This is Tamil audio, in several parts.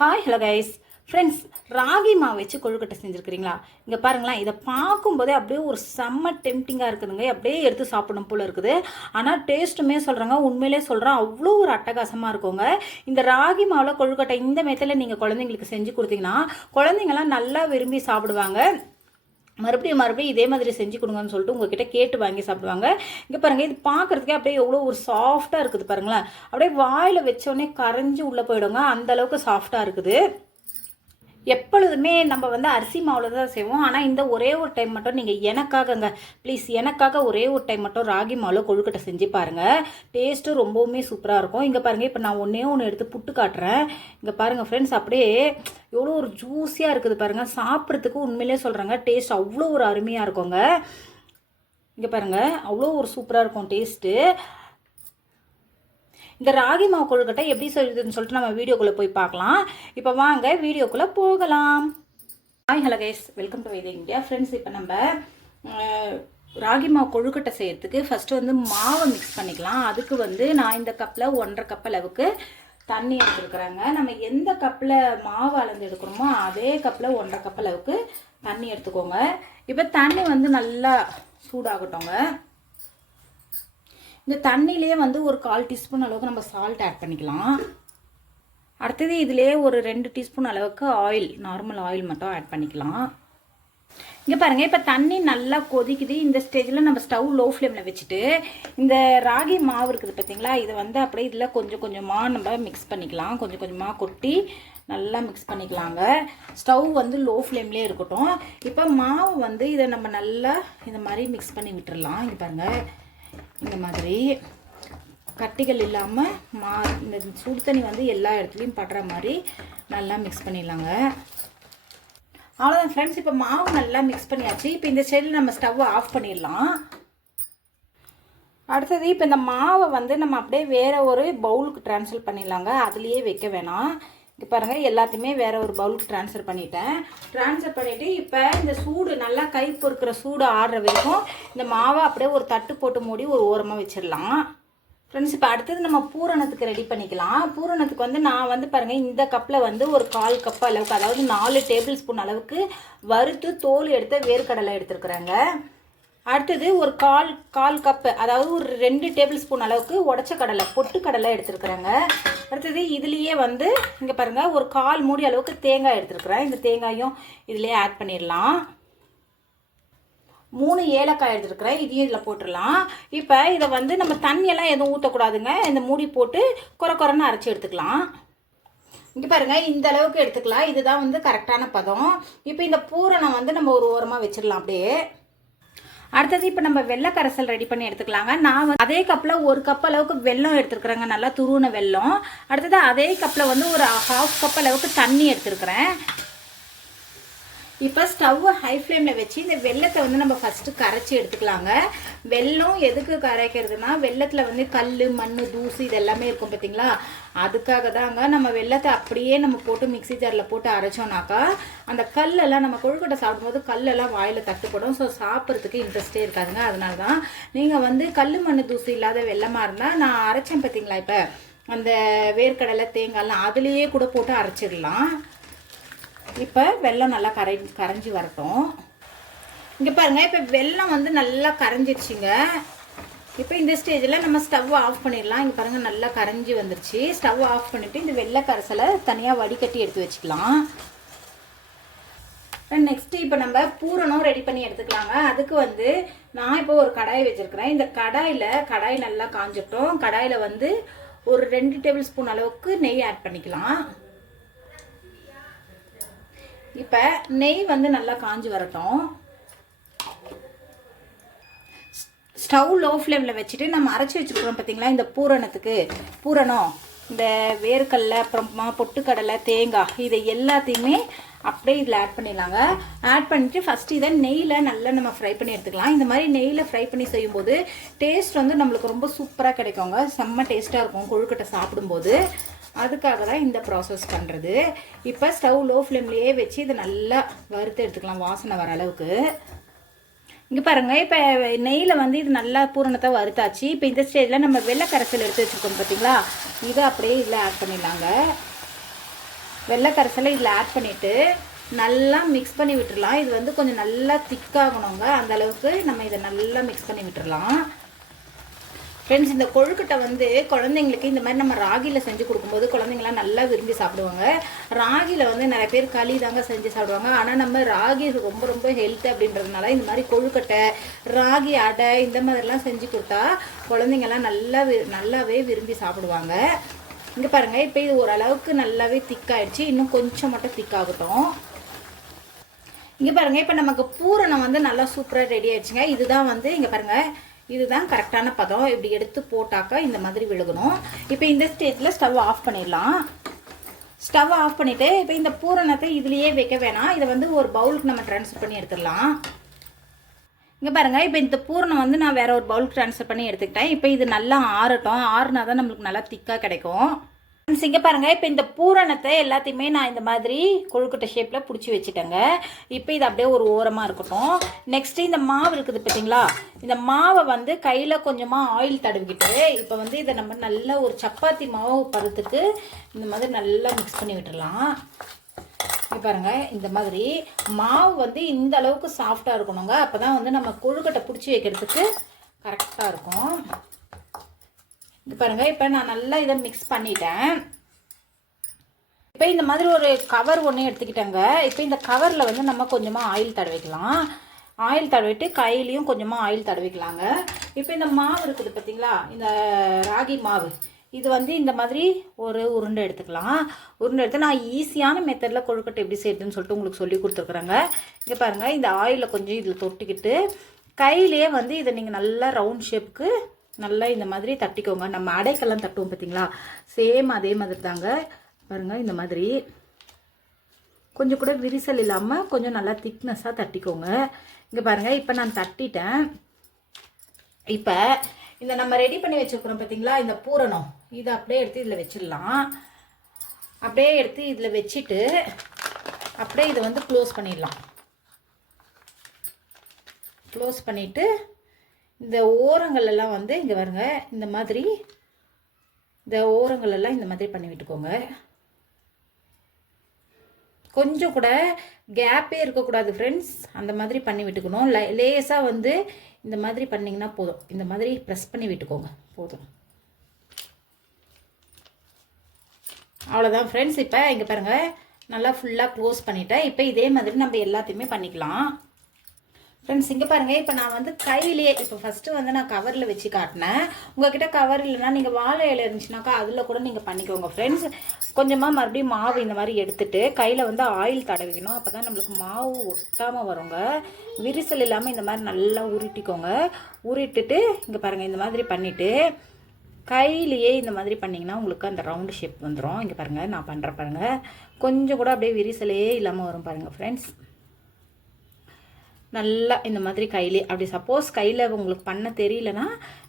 Hi hello guys friends, ragi மாவு வச்சு கொழுக்கட்டை செஞ்சுருக்கிறீங்களா? இங்கே பாருங்களேன், இதை பார்க்கும்போதே அப்படியே ஒரு செம்ம டெம்டிங்காக இருக்குதுங்க. அப்படியே எடுத்து சாப்பிடணும் போல் இருக்குது. ஆனால் டேஸ்ட்டுமே சொல்கிறாங்க, உண்மையிலே சொல்கிறேன், அவ்வளோ ஒரு அட்டகாசமாக இருக்குங்க. இந்த ராகி மாவில் கொழுக்கட்டை இந்த மெத்தடில் நீங்கள் குழந்தைங்களுக்கு செஞ்சு கொடுத்தீங்கன்னா குழந்தைங்களாம் நல்லா விரும்பி சாப்பிடுவாங்க. மறுபடியும் இதே மாதிரி செஞ்சு கொடுங்கன்னு சொல்லிட்டு உங்ககிட்ட கேட்டு வாங்கி சாப்பிடுவாங்க. இங்கே பாருங்கள், இது பார்க்குறதுக்கே அப்படியே எவ்வளோ ஒரு சாஃப்டாக இருக்குது பாருங்களேன். அப்படியே வாயில் வச்சோடனே கரைஞ்சி உள்ளே போயிடுங்க, அந்தளவுக்கு சாஃப்டாக இருக்குது. எப்பொழுதுமே நம்ம வந்து அரிசி மாவில் தான் செய்வோம். ஆனால் இந்த ஒரே ஒரு டைம் மட்டும் நீங்கள் எனக்காகங்க, ப்ளீஸ் எனக்காக ஒரே ஒரு டைம் மட்டும் ராகி மாவில் கொழுக்கட்டை செஞ்சு பாருங்கள். டேஸ்ட்டு ரொம்பவுமே சூப்பராக இருக்கும். இங்கே பாருங்கள், இப்போ நான் ஒன்று எடுத்து புட்டு காட்டுறேன். இங்கே பாருங்கள் ஃப்ரெண்ட்ஸ், அப்படியே எவ்வளோ ஒரு ஜூஸியாக இருக்குது பாருங்கள். சாப்பிட்றதுக்கு உண்மையிலே சொல்கிறாங்க, டேஸ்ட் அவ்வளோ ஒரு அருமையாக இருக்குங்க. இங்கே பாருங்கள், அவ்வளோ ஒரு சூப்பராக இருக்கும் டேஸ்ட்டு. இந்த ராகி மாவு கொழுக்கட்டை எப்படி செய்யுதுன்னு சொல்லிட்டு நம்ம வீடியோக்குள்ளே போய் பார்க்கலாம். இப்போ வாங்க வீடியோக்குள்ளே போகலாம். Hi hello guys, welcome to வைத்திய இந்தியா. ஃப்ரெண்ட்ஸ், இப்போ நம்ம ராகி மாவு கொழுக்கட்டை செய்யறதுக்கு ஃபஸ்ட்டு வந்து மாவை மிக்ஸ் பண்ணிக்கலாம். அதுக்கு வந்து நான் இந்த கப்பில் 1.5 கப் அளவுக்கு தண்ணி எடுத்துருக்குறாங்க. நம்ம எந்த கப்பில் மாவு அளந்து எடுக்கணுமோ அதே கப்பில் 1.5 கப் அளவுக்கு தண்ணி எடுத்துக்கோங்க. இப்போ தண்ணி வந்து நல்லா சூடாகட்டோங்க. இந்த தண்ணியிலே வந்து ஒரு 1/4 டீஸ்பூன் அளவுக்கு நம்ம சால்ட் ஆட் பண்ணிக்கலாம். அடுத்தது இதிலே ஒரு 2 டீஸ்பூன் அளவுக்கு ஆயில், நார்மல் ஆயில் மட்டும் ஆட் பண்ணிக்கலாம். இங்கே பாருங்கள், இப்போ தண்ணி நல்லா கொதிக்குது. இந்த ஸ்டேஜில் நம்ம ஸ்டவ் லோ ஃப்ளேமில் வச்சுட்டு இந்த ராகி மாவு இருக்குது பார்த்தீங்களா, இதை வந்து அப்படியே இதில் கொஞ்சம் கொஞ்சமாக நம்ம மிக்ஸ் பண்ணிக்கலாம். கொஞ்சம் கொஞ்சமாக கொட்டி நல்லா மிக்ஸ் பண்ணிக்கலாங்க. ஸ்டவ் வந்து லோ ஃப்ளேம்லேயே இருக்கட்டும். இப்போ மாவு வந்து இதை நம்ம நல்லா இந்த மாதிரி மிக்ஸ் பண்ணி விட்டுடலாம். இங்கே பாருங்கள், இந்த மாதிரி கட்டிகள் இல்லாமல் இந்த சுடு தண்ணி வந்து எல்லா இடத்துலையும் படுற மாதிரி நல்லா மிக்ஸ் பண்ணிடலாங்க. அவ்வளோதான் ஃப்ரெண்ட்ஸ், இப்போ மாவு நல்லா மிக்ஸ் பண்ணியாச்சு. இப்போ இந்த ஸ்டைலில் நம்ம ஸ்டவ்வை ஆஃப் பண்ணிடலாம். அடுத்தது இப்போ இந்த மாவை வந்து நம்ம அப்படியே வேறு ஒரு பவுலுக்கு ட்ரான்ஸ்ஃபர் பண்ணிடலாங்க. அதுலேயே வைக்க வேணாம். இப்போ பாருங்கள், எல்லாத்தையுமே வேறு ஒரு பவுலுக்கு ட்ரான்ஸ்ஃபர் பண்ணிவிட்டு இப்போ இந்த சூடு நல்லா கை பொறுக்கிற சூடு ஆடுற வரைக்கும் இந்த மாவை அப்படியே ஒரு தட்டு போட்டு மூடி ஒரு ஓரமாக வச்சிடலாம். ஃப்ரெண்ட்ஸ், இப்போ அடுத்தது நம்ம பூரணத்துக்கு ரெடி பண்ணிக்கலாம். பூரணத்துக்கு வந்து நான் வந்து பாருங்கள், இந்த கப்பில் வந்து ஒரு 1/4 கப் அளவுக்கு, அதாவது 4 டேபிள் ஸ்பூன் அளவுக்கு வறுத்து தோல் எடுத்த வேர்க்கடலை எடுத்துருக்குறேங்க. அடுத்தது ஒரு கால் கப்பு, அதாவது ஒரு 2 டேபிள் ஸ்பூன் அளவுக்கு உடச்ச கடலை, பொட்டு கடலை எடுத்துருக்குறேங்க. அடுத்தது இதுலேயே வந்து இங்கே பாருங்கள், ஒரு 1/4 மூடி அளவுக்கு தேங்காய் எடுத்துருக்குறேன். இந்த தேங்காயும் இதுலேயே ஆட் பண்ணிடலாம். 3 ஏலக்காய் எடுத்துருக்குறேன், இதையும் இதில் போட்டுடலாம். இப்போ இதை வந்து நம்ம தண்ணியெல்லாம் எதுவும் ஊற்றக்கூடாதுங்க. இந்த மூடி போட்டு குறைன்னு அரைச்சி எடுத்துக்கலாம். இங்கே பாருங்கள், இந்த அளவுக்கு எடுத்துக்கலாம். இதுதான் வந்து கரெக்டான பதம். இப்போ இந்த பூரணம் வந்து நம்ம ஒரு ஓரமாக வச்சிடலாம் அப்படியே. அடுத்தது இப்போ நம்ம வெள்ளை கரைசல் ரெடி பண்ணி எடுத்துக்கலாங்க. நான் அதே கப்பில் 1 கப் அளவுக்கு வெல்லம் எடுத்துருக்குறேங்க, நல்லா துருவின வெல்லம். அடுத்தது அதே கப்பில் வந்து ஒரு 1/2 கப் அளவுக்கு தண்ணி எடுத்துருக்குறேன். இப்போ ஸ்டவ்வை ஹை ஃப்ளேமில் வச்சு இந்த வெல்லத்தை வந்து நம்ம ஃபஸ்ட்டு கரைச்சி எடுத்துக்கலாங்க. வெல்லம் எதுக்கு கரைக்கிறதுனா, வெல்லத்தில் வந்து கல், மண், தூசு இதெல்லாமே இருக்கும் பார்த்தீங்களா, அதுக்காக தாங்க. நம்ம வெல்லத்தை அப்படியே நம்ம போட்டு மிக்ஸி ஜாரில் போட்டு அரைச்சோன்னாக்கா அந்த கல்லெல்லாம் நம்ம கொழுக்கட்டை சாப்பிடும்போது கல்லெல்லாம் வாயில் தட்டுப்படும். ஸோ சாப்பிட்றதுக்கு இன்ட்ரெஸ்டே இருக்காதுங்க. அதனால தான் நீங்கள் வந்து கல், மண், தூசு இல்லாத வெல்லமாக இருந்தால், நான் அரைச்சேன் பார்த்தீங்களா இப்போ அந்த வேர்க்கடலை, தேங்காய்லாம் அதுலேயே கூட போட்டு அரைச்சிடலாம். இப்போ வெல்லம் நல்லா கரைஞ்சி வரட்டும். இங்கே பாருங்கள், இப்போ வெல்லம் வந்து நல்லா கரைஞ்சிடுச்சிங்க. இப்போ இந்த ஸ்டேஜில் நம்ம ஸ்டவ் ஆஃப் பண்ணிடலாம். இங்கே பாருங்கள், நல்லா கரைஞ்சி வந்துருச்சு. ஸ்டவ் ஆஃப் பண்ணிவிட்டு இந்த வெள்ளை கரைசலை தனியாக வடிகட்டி எடுத்து வச்சுக்கலாம். நெக்ஸ்ட்டு இப்போ நம்ம பூரணம் ரெடி பண்ணி எடுத்துக்கலாங்க. அதுக்கு வந்து நான் இப்போ ஒரு கடாய் வச்சுருக்கிறேன். இந்த கடாய் நல்லா காஞ்சிட்டோம். கடாயில் வந்து ஒரு 2 டேபிள் ஸ்பூன் அளவுக்கு நெய் ஆட் பண்ணிக்கலாம். இப்போ நெய் வந்து நல்லா காஞ்சி வரட்டும். ஸ்டவ் லோ ஃப்ளேமில் வச்சுட்டு நம்ம அரைச்சி வச்சுருக்கிறோம் பார்த்தீங்களா, இந்த பூரணம் இந்த வேர்க்கடலை, அப்புறமா பொட்டுக்கடலை, தேங்காய், இதை எல்லாத்தையுமே அப்படியே இதில் ஆட் பண்ணிடலாங்க. ஆட் பண்ணிவிட்டு ஃபஸ்ட்டு இதை நெய்யில் நல்லா நம்ம ஃப்ரை பண்ணி எடுத்துக்கலாம். இந்த மாதிரி நெய்யில் ஃப்ரை பண்ணி செய்யும்போது டேஸ்ட் வந்து நம்மளுக்கு ரொம்ப சூப்பராக கிடைக்குங்க. செம்ம டேஸ்ட்டாக இருக்கும் கொழுக்கட்டை சாப்பிடும்போது. அதுக்காக தான் இந்த ப்ராசஸ் பண்ணுறது. இப்போ ஸ்டவ் லோ ஃப்ளேம்லேயே வச்சு இதை நல்லா வறுத்து எடுத்துக்கலாம், வாசனை வர அளவுக்கு. இங்கே பாருங்கள், இப்போ நெய்யில் வந்து இது நல்லா பூரணத்தை வறுத்தாச்சு. இப்போ இந்த ஸ்டேஜில் நம்ம வெள்ளை கரைசல் எடுத்து வச்சுருக்கோம் பார்த்தீங்களா, இதை அப்படியே இதில் ஆட் பண்ணிடலாங்க. வெள்ளை கரைசலை இதில் ஆட் பண்ணிவிட்டு நல்லா மிக்ஸ் பண்ணி விட்டுடலாம். இது வந்து கொஞ்சம் நல்லா திக்காகணுங்க, அந்த அளவுக்கு நம்ம இதை நல்லா மிக்ஸ் பண்ணி விட்டுடலாம். ஃப்ரெண்ட்ஸ், இந்த கொழுக்கட்டை வந்து குழந்தைங்களுக்கு இந்த மாதிரி நம்ம ராகியில் செஞ்சு கொடுக்கும்போது குழந்தைங்களாம் நல்லா விரும்பி சாப்பிடுவாங்க. ராகியில் வந்து நிறைய பேர் களி தாங்க செஞ்சு சாப்பிடுவாங்க. ஆனால் நம்ம ராகி ரொம்ப ரொம்ப ஹெல்த் அப்படின்றதுனால இந்த மாதிரி கொழுக்கட்டை, ராகி அடை இந்த மாதிரிலாம் செஞ்சு கொடுத்தா குழந்தைங்கள்லாம் நல்லாவே விரும்பி சாப்பிடுவாங்க. இங்கே பாருங்கள், இப்போ இது ஓரளவுக்கு நல்லாவே திக்காயிடுச்சு. இன்னும் கொஞ்சம் மட்டும் திக்காகட்டும். இங்கே பாருங்கள், இப்போ நமக்கு பூரணம் வந்து நல்லா சூப்பராக ரெடி ஆயிடுச்சுங்க. இதுதான் வந்து இங்கே பாருங்கள், இதுதான் கரெக்டான பதம். இப்படி எடுத்து போட்டாக்கா இந்த மாதிரி விழுகணும். இப்போ இந்த ஸ்டேஜில் ஸ்டவ் ஆஃப் பண்ணிடலாம். ஸ்டவ் ஆஃப் பண்ணிவிட்டு இப்போ இந்த பூரணத்தை இதுலேயே வைக்க வேணாம், இதை வந்து ஒரு பவுலுக்கு நம்ம ட்ரான்ஸ்ஃபர் பண்ணி எடுத்துடலாம். இங்கே பாருங்கள், இப்போ இந்த பூரணம் வந்து நான் வேறு ஒரு பவுலுக்கு ட்ரான்ஸ்ஃபர் பண்ணி எடுத்துக்கிட்டேன். இப்போ இது நல்லா ஆறட்டும். ஆறுனா தான் நம்மளுக்கு நல்லா திக்காக கிடைக்கும். இங்கே பாருங்கள், இப்போ இந்த பூரணத்தை எல்லாத்தையுமே நான் இந்த மாதிரி கொழுக்கட்டை ஷேப்பில் பிடிச்சி வச்சுட்டேங்க. இப்போ இது அப்படியே ஒரு ஓரமாக இருக்கட்டும். நெக்ஸ்ட்டு இந்த மாவு இருக்குது பார்த்தீங்களா, இந்த மாவை வந்து கையில் கொஞ்சமாக ஆயில் தடவிக்கிட்டு இப்போ வந்து இதை நம்ம நல்லா ஒரு சப்பாத்தி மாவு பதத்துக்கு இந்த மாதிரி நல்லா மிக்ஸ் பண்ணி விட்டுடலாம். இங்கே பாருங்கள், இந்த மாதிரி மாவு வந்து இந்த அளவுக்கு சாஃப்டாக இருக்கணுங்க. அப்போ தான் வந்து நம்ம கொழுக்கட்டை பிடிச்சி வைக்கிறதுக்கு கரெக்டாக இருக்கும். இது பாருங்கள், இப்போ நான் நல்லா இதை மிக்ஸ் பண்ணிட்டேன். இப்போ இந்த மாதிரி ஒரு கவர் ஒன்று எடுத்துக்கிட்டேங்க. இப்போ இந்த கவரில் வந்து நம்ம கொஞ்சமாக ஆயில் தடவிக்கலாம். ஆயில் தடவிட்டு கையிலையும் கொஞ்சமாக ஆயில் தடவிக்கலாங்க. இப்போ இந்த மாவு இருக்குது பார்த்தீங்களா, இந்த ராகி மாவு, இது வந்து இந்த மாதிரி ஒரு உருண்டை எடுத்துக்கலாம். உருண்டை எடுத்து நான் ஈஸியான மெத்தடில் கொழுக்கட்டை எப்படி செய்யுதுன்னு சொல்லிட்டு உங்களுக்கு சொல்லி கொடுத்துருக்குறேங்க. இங்கே பாருங்கள், இந்த ஆயிலில் கொஞ்சம் இதில் தொட்டிக்கிட்டு கையிலேயே வந்து இதை நீங்கள் நல்லா ரவுண்ட் ஷேப்புக்கு நல்லா இந்த மாதிரி தட்டிக்கோங்க. நம்ம அடைக்கெல்லாம் தட்டுவோம் பார்த்தீங்களா, சேம் அதே மாதிரி தாங்க. பாருங்கள், இந்த மாதிரி கொஞ்சம் கூட விரிசல் இல்லாமல் கொஞ்சம் நல்லா திக்னஸாக தட்டிக்கோங்க. இங்கே பாருங்கள், இப்போ நான் தட்டிட்டேன். இப்போ இந்த நம்ம ரெடி பண்ணி வச்சுருக்குறோம் பார்த்தீங்களா, இந்த பூரணம், இதை அப்படியே எடுத்து இதில் வச்சிடலாம். அப்படியே எடுத்து இதில் வச்சுட்டு அப்படியே இதை வந்து க்ளோஸ் பண்ணிடலாம். க்ளோஸ் பண்ணிவிட்டு இந்த ஓரங்களெல்லாம் வந்து இங்கே பாருங்க, இந்த மாதிரி இந்த ஓரங்களெல்லாம் இந்த மாதிரி பண்ணி விட்டுக்கோங்க. கொஞ்சம் கூட கேப்பே இருக்கக்கூடாது ஃப்ரெண்ட்ஸ், அந்த மாதிரி பண்ணி விட்டுக்கணும். லேஸாக வந்து இந்த மாதிரி பண்ணிங்கன்னா போதும். இந்த மாதிரி ப்ரெஸ் பண்ணி விட்டுக்கோங்க, போதும். அவ்வளோதான் ஃப்ரெண்ட்ஸ். இப்போ இங்கே பாருங்கள், நல்லா ஃபுல்லாக க்ளோஸ் பண்ணிவிட்டேன். இப்போ இதே மாதிரி நம்ம எல்லாத்தையுமே பண்ணிக்கலாம். ஃப்ரெண்ட்ஸ், இங்கே பாருங்கள், இப்போ நான் வந்து கையிலேயே இப்போ ஃபஸ்ட்டு வந்து நான் கவரில் வச்சு காட்டினேன். உங்கள்கிட்ட கவர் இல்லைன்னா நீங்கள் வாழை இலை இருந்துச்சுனாக்கா அதில் கூட நீங்கள் பண்ணிக்கோங்க ஃப்ரெண்ட்ஸ். கொஞ்சமாக மறுபடியும் மாவு இந்த மாதிரி எடுத்துகிட்டு கையில் வந்து ஆயில் தடவிக்கணும். அப்போ தான் நம்மளுக்கு மாவு ஒட்டாமல் வருங்க. விரிசல் இல்லாமல் இந்த மாதிரி நல்லா உருட்டிக்கோங்க. உருட்டிட்டு இங்கே பாருங்கள், இந்த மாதிரி பண்ணிவிட்டு கையிலேயே இந்த மாதிரி பண்ணிங்கன்னா உங்களுக்கு அந்த ரவுண்டு ஷேப் வந்துடும். இங்கே பாருங்கள், நான் பண்ணுறேன் பாருங்கள், கொஞ்சம் கூட அப்படியே விரிசலே இல்லாமல் வரும் பாருங்கள் ஃப்ரெண்ட்ஸ். நல்லா இந்த மாதிரி கையிலே அப்படி சப்போஸ் கையில் உங்களுக்கு பண்ண தெரியலனா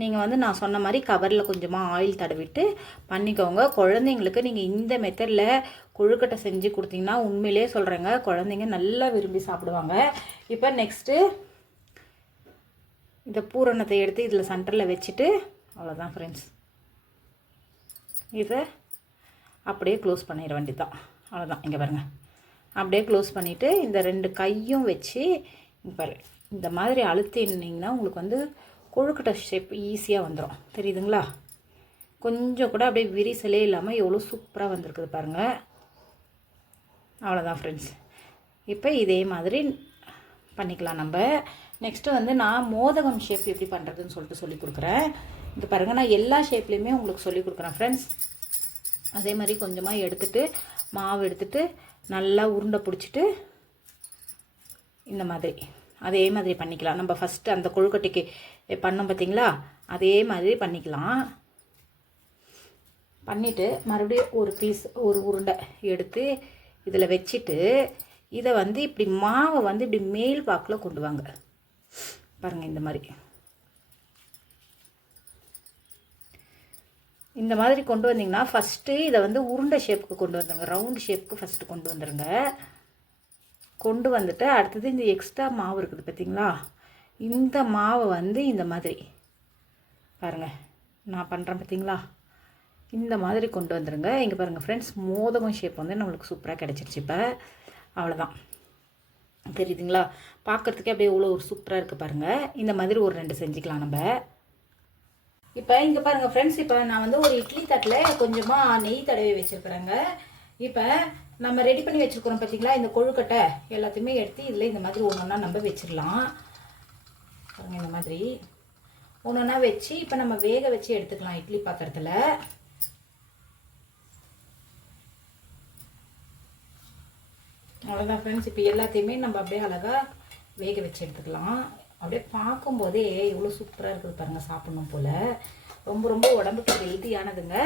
நீங்கள் வந்து நான் சொன்ன மாதிரி கவரில் கொஞ்சமாக ஆயில் தடவிட்டு பண்ணிக்கோங்க. குழந்தைங்களுக்கு நீங்கள் இந்த மெத்தடில் கொழுக்கட்டை செஞ்சு கொடுத்தீங்கன்னா உண்மையிலே சொல்கிறேங்க, குழந்தைங்க நல்லா விரும்பி சாப்பிடுவாங்க. இப்போ நெக்ஸ்ட்டு இந்த பூரணத்தை எடுத்து இதில் சென்டரில் வச்சுட்டு அவ்வளோதான் ஃப்ரெண்ட்ஸ், இதை அப்படியே க்ளோஸ் பண்ணிட வேண்டியதுதான். அவ்வளோதான். இங்கே பாருங்கள், அப்படியே க்ளோஸ் பண்ணிவிட்டு இந்த ரெண்டு கையும் வச்சு பாரு இந்த மாதிரி அழுத்தினீங்கன்னா உங்களுக்கு வந்து கொழுக்கட்டை ஷேப் ஈஸியாக வந்துடும். தெரியுதுங்களா? கொஞ்சம் கூட அப்படியே விரிசலே இல்லாமல் எவ்வளோ சூப்பராக வந்திருக்குது பாருங்கள். அவ்வளோதான் ஃப்ரெண்ட்ஸ். இப்போ இதே மாதிரி பண்ணிக்கலாம் நம்ம. நெக்ஸ்ட்டு வந்து நான் மோதகம் ஷேப் எப்படி பண்ணுறதுன்னு சொல்லிட்டு சொல்லி கொடுக்குறேன். இது பாருங்கள், நான் எல்லா ஷேப்லேயுமே உங்களுக்கு சொல்லி கொடுக்குறேன் ஃப்ரெண்ட்ஸ். அதே மாதிரி கொஞ்சமாக எடுத்துகிட்டு மாவு எடுத்துகிட்டு நல்லா உருண்டை பிடிச்சிட்டு இந்த மாதிரி அதே மாதிரி பண்ணிக்கலாம். நம்ம ஃபஸ்ட்டு அந்த கொழுக்கட்டைக்கு பண்ணோம் பார்த்தீங்களா, அதே மாதிரி பண்ணிக்கலாம். பண்ணிவிட்டு மறுபடியும் ஒரு பீஸ் ஒரு உருண்டை எடுத்து இதில் வச்சுட்டு இதை வந்து இப்படி மாவை வந்து இப்படி மேல் பாக்கில் கொண்டு வாங்க பாருங்கள். இந்த மாதிரி கொண்டு வந்தீங்கன்னா ஃபஸ்ட்டு இதை வந்து உருண்டை ஷேப்புக்கு கொண்டு வந்துடுங்க, ரவுண்டு ஷேப்புக்கு ஃபஸ்ட்டு கொண்டு வந்துடுங்க. கொண்டு வந்துட்டு அடுத்தது இந்த எக்ஸ்ட்ரா மாவு இருக்குது பார்த்தீங்களா, இந்த மாவை வந்து இந்த மாதிரி பாருங்கள் நான் பண்ணுறேன் பார்த்தீங்களா, இந்த மாதிரி கொண்டு வந்துடுங்க. இங்கே பாருங்கள் ஃப்ரெண்ட்ஸ், மோதகம் ஷேப் வந்து நம்மளுக்கு சூப்பராக கிடச்சிருச்சு. இப்போ அவ்வளோதான், தெரியுதுங்களா? பார்க்குறதுக்கே அப்படியே எவ்வளோ ஒரு சூப்பராக இருக்குது பாருங்கள். இந்த மாதிரி ஒரு 2 செஞ்சுக்கலாம் நம்ம. இப்போ இங்கே பாருங்கள் ஃப்ரெண்ட்ஸ், இப்போ நான் வந்து ஒரு இட்லி தட்டில் கொஞ்சமாக நெய் தடவி வச்சுருக்குறேங்க. இப்போ நம்ம ரெடி பண்ணி வச்சுருக்கிறோம் பார்த்தீங்களா, இந்த கொழுக்கட்டை எல்லாத்தையுமே எடுத்து இதில் இந்த மாதிரி ஒன்று ஒன்றா நம்ம வச்சிடலாம். பாருங்கள், இந்த மாதிரி ஒன்று ஒன்றா வச்சு இப்போ நம்ம வேக வச்சு எடுத்துக்கலாம் இட்லி பாத்திரத்தில். அவ்வளோதான் ஃப்ரெண்ட்ஸ், இப்போ எல்லாத்தையுமே நம்ம அப்படியே அழகாக வேக வச்சு எடுத்துக்கலாம். அப்படியே பார்க்கும்போதே எவ்வளோ சூப்பராக இருக்குது பாருங்கள், சாப்பிட்ணும் போல். ரொம்ப ரொம்ப உடம்புக்கு ஹெல்த்தியானதுங்க.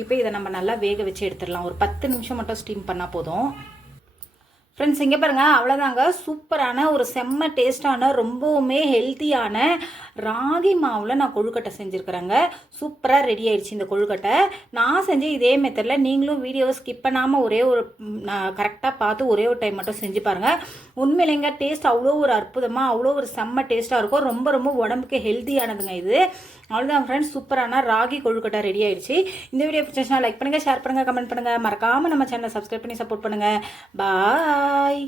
இப்போ இதை நம்ம நல்லா வேக வச்சு எடுத்துடலாம். ஒரு 10 நிமிஷம் மட்டும் ஸ்டீம் பண்ணால் போதும். ஃப்ரெண்ட்ஸ், இங்கே பாருங்கள், அவ்வளோதாங்க. சூப்பரான ஒரு செம்ம டேஸ்டான ரொம்பவுமே ஹெல்த்தியான ராகி மாவில் நான் கொழுக்கட்டை செஞ்சுருக்கிறேங்க. சூப்பராக ரெடி ஆயிடுச்சு இந்த கொழுக்கட்டை. நான் செஞ்சு இதே மெத்தடில் நீங்களும் வீடியோவை ஸ்கிப் பண்ணாமல் ஒரே ஒரு நான் கரெக்டாக பார்த்து ஒரே ஒரு டைம் மட்டும் செஞ்சு பாருங்கள். உண்மையிலேங்க டேஸ்ட் அவ்வளோ ஒரு அற்புதமாக அவ்வளோ ஒரு செம்ம டேஸ்ட்டாக இருக்கும். ரொம்ப ரொம்ப உடம்புக்கு ஹெல்த்தியானதுங்க இது. அவ்வளோதான் ஃப்ரெண்ட்ஸ், சூப்பரான ராகி கொழுக்கட்டை ரெடி ஆயிடுச்சு. இந்த வீடியோ பிடிச்சிருந்துச்சுன்னா லைக் பண்ணுங்கள், ஷேர் பண்ணுங்கள், கமெண்ட் பண்ணுங்கள். மறக்காமல் நம்ம சேனலை சப்ஸ்கிரைப் பண்ணி சப்போர்ட் பண்ணுங்கள். பாய்.